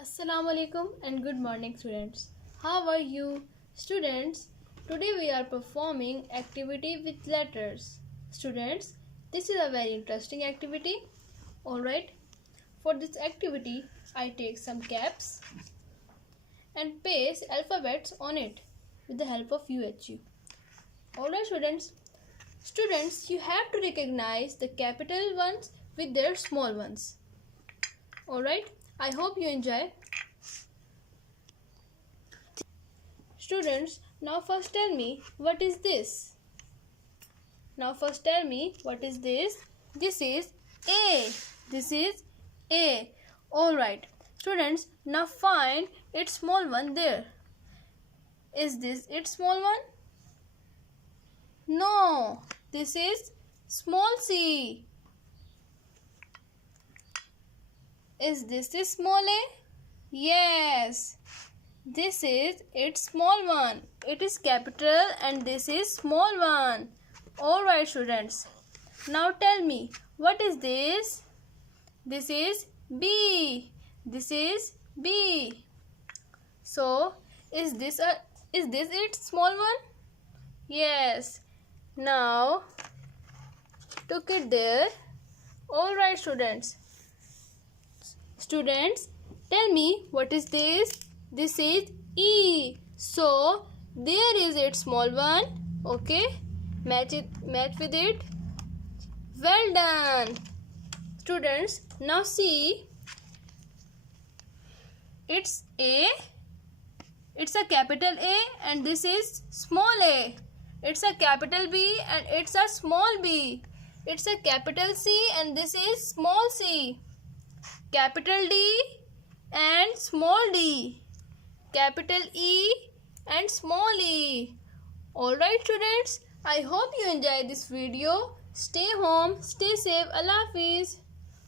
Assalamu alaikum and good morning students. How are you? Students, today we are performing activity with letters. Students, this is a very interesting activity. Alright, for this activity I take some caps and paste alphabets on it with the help of UHU. Alright students, you have to recognize the capital ones with their small ones. Alright, I hope you enjoy. Students, now first tell me what is this? This is A. This is A. Alright. Students, now find its small one there. Is this its small one? No. This is small c. Is this the small a? Yes. This is its small one. It is capital and this is small one. Alright students. Now tell me, what is this? This is B. This is B. So, is this its small one? Yes. Now, took it there. Alright students. Students, tell me what is this? This is E. So, there is its small one. Okay. Match with it. Well done. Students, now see. It's A. It's a capital A and this is small a. It's a capital B and it's a small b. It's a capital C and this is small c. Capital D and small d. Capital E and small e. Alright students, I hope you enjoyed this video. Stay home, stay safe. Allah Hafiz.